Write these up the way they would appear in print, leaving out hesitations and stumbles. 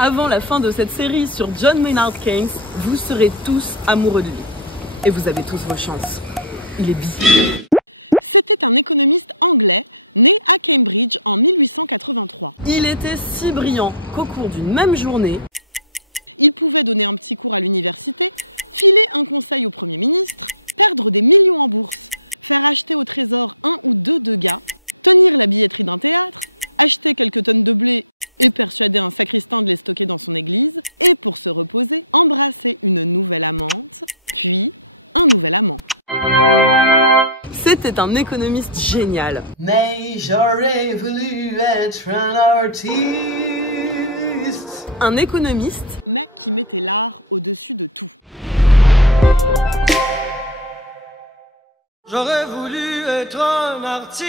Avant la fin de cette série sur John Maynard Keynes, vous serez tous amoureux de lui. Et vous avez tous vos chances. Il est bi. Il était si brillant qu'au cours d'une même journée, c'était un économiste génial. Mais j'aurais voulu être un artiste. Un économiste J'aurais voulu être un artiste.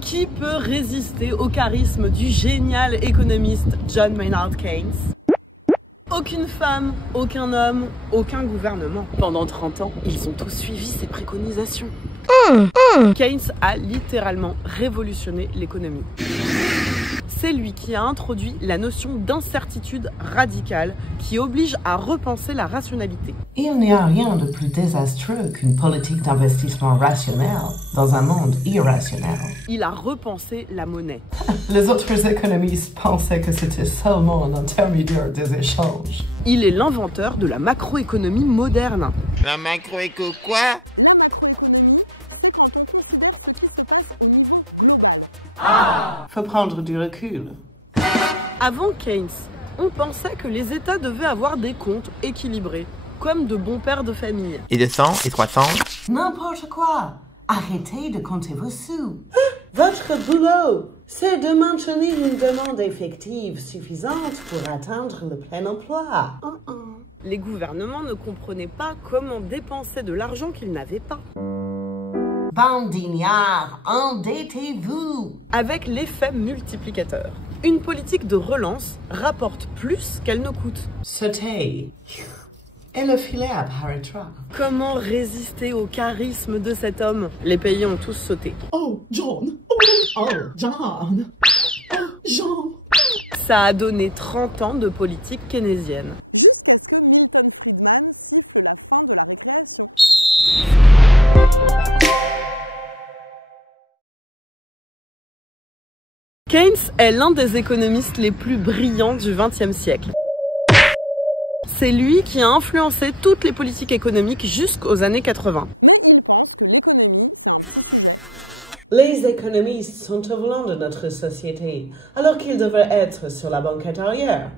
qui peut résister au charisme du génial économiste John Maynard Keynes? Aucune femme, aucun homme, aucun gouvernement. Pendant 30 ans, ils ont tous suivi ses préconisations. Keynes a littéralement révolutionné l'économie. C'est lui qui a introduit la notion d'incertitude radicale qui oblige à repenser la rationalité. Il n'y a rien de plus désastreux qu'une politique d'investissement rationnelle dans un monde irrationnel. Il a repensé la monnaie. Les autres économistes pensaient que c'était seulement un intermédiaire des échanges. Il est l'inventeur de la macroéconomie moderne. La macroéco quoi? Faut prendre du recul. Avant Keynes, on pensait que les États devaient avoir des comptes équilibrés, comme de bons pères de famille. Et 200 et 300? N'importe quoi. Arrêtez de compter vos sous. Votre boulot, c'est de maintenir une demande effective suffisante pour atteindre le plein emploi. Les gouvernements ne comprenaient pas comment dépenser de l'argent qu'ils n'avaient pas. Bande d'ignards, endettez-vous. Avec l'effet multiplicateur. Une politique de relance rapporte plus qu'elle ne coûte. Sautez. Et le filet apparaîtra. Comment résister au charisme de cet homme? Les pays ont tous sauté. Oh, John. Oh, John. Oh, John. Ça a donné 30 ans de politique keynésienne. Keynes est l'un des économistes les plus brillants du XXe siècle. C'est lui qui a influencé toutes les politiques économiques jusqu'aux années 80. Les économistes sont au volant de notre société, alors qu'ils devraient être sur la banquette arrière.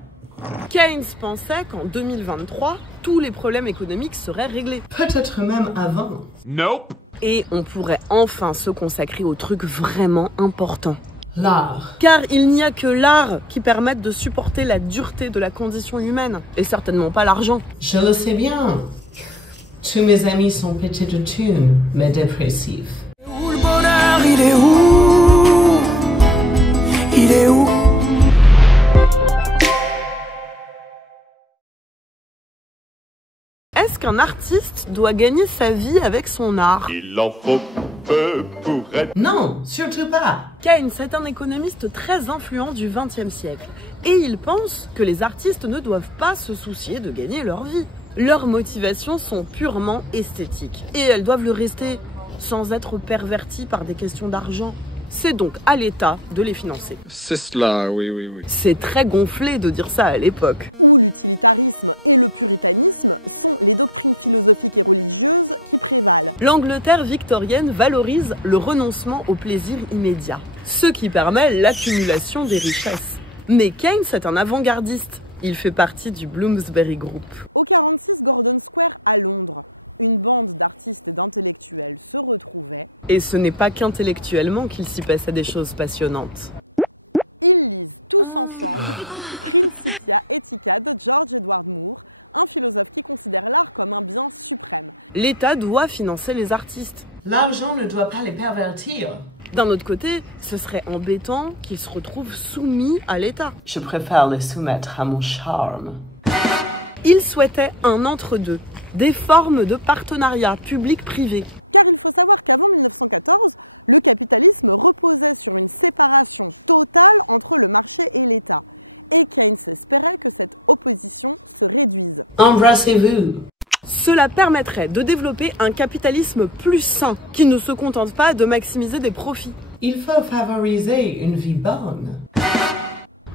Keynes pensait qu'en 2023, tous les problèmes économiques seraient réglés. Peut-être même avant. Nope. Et on pourrait enfin se consacrer aux trucs vraiment importants. L'art. Car il n'y a que l'art qui permette de supporter la dureté de la condition humaine, et certainement pas l'argent. Je le sais bien. Tous mes amis sont pétés de thunes, mais dépressifs. Où le bonheur, il est où? Il est où? Est-ce qu'un artiste doit gagner sa vie avec son art? Il en faut peu pour être... Non, surtout pas. Keynes est un économiste très influent du XXe siècle, et il pense que les artistes ne doivent pas se soucier de gagner leur vie. Leurs motivations sont purement esthétiques, et elles doivent le rester sans être perverties par des questions d'argent. C'est donc à l'État de les financer. C'est cela, oui, oui, oui. C'est très gonflé de dire ça à l'époque. L'Angleterre victorienne valorise le renoncement au plaisir immédiat, ce qui permet l'accumulation des richesses. Mais Keynes est un avant-gardiste. Il fait partie du Bloomsbury Group. Et ce n'est pas qu'intellectuellement qu'il s'y passait des choses passionnantes. L'État doit financer les artistes. L'argent ne doit pas les pervertir. D'un autre côté, ce serait embêtant qu'ils se retrouvent soumis à l'État. Je préfère les soumettre à mon charme. Il souhaitait un entre-deux, des formes de partenariat public-privé. Embrassez-vous. Cela permettrait de développer un capitalisme plus sain, qui ne se contente pas de maximiser des profits. Il faut favoriser une vie bonne.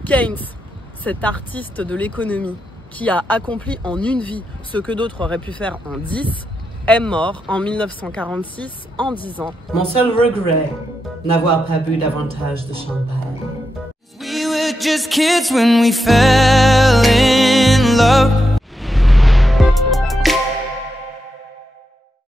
Keynes, cet artiste de l'économie, qui a accompli en une vie ce que d'autres auraient pu faire en 10, est mort en 1946 en disant « Mon seul regret, n'avoir pas bu davantage de champagne. We were just kids when we fell in love.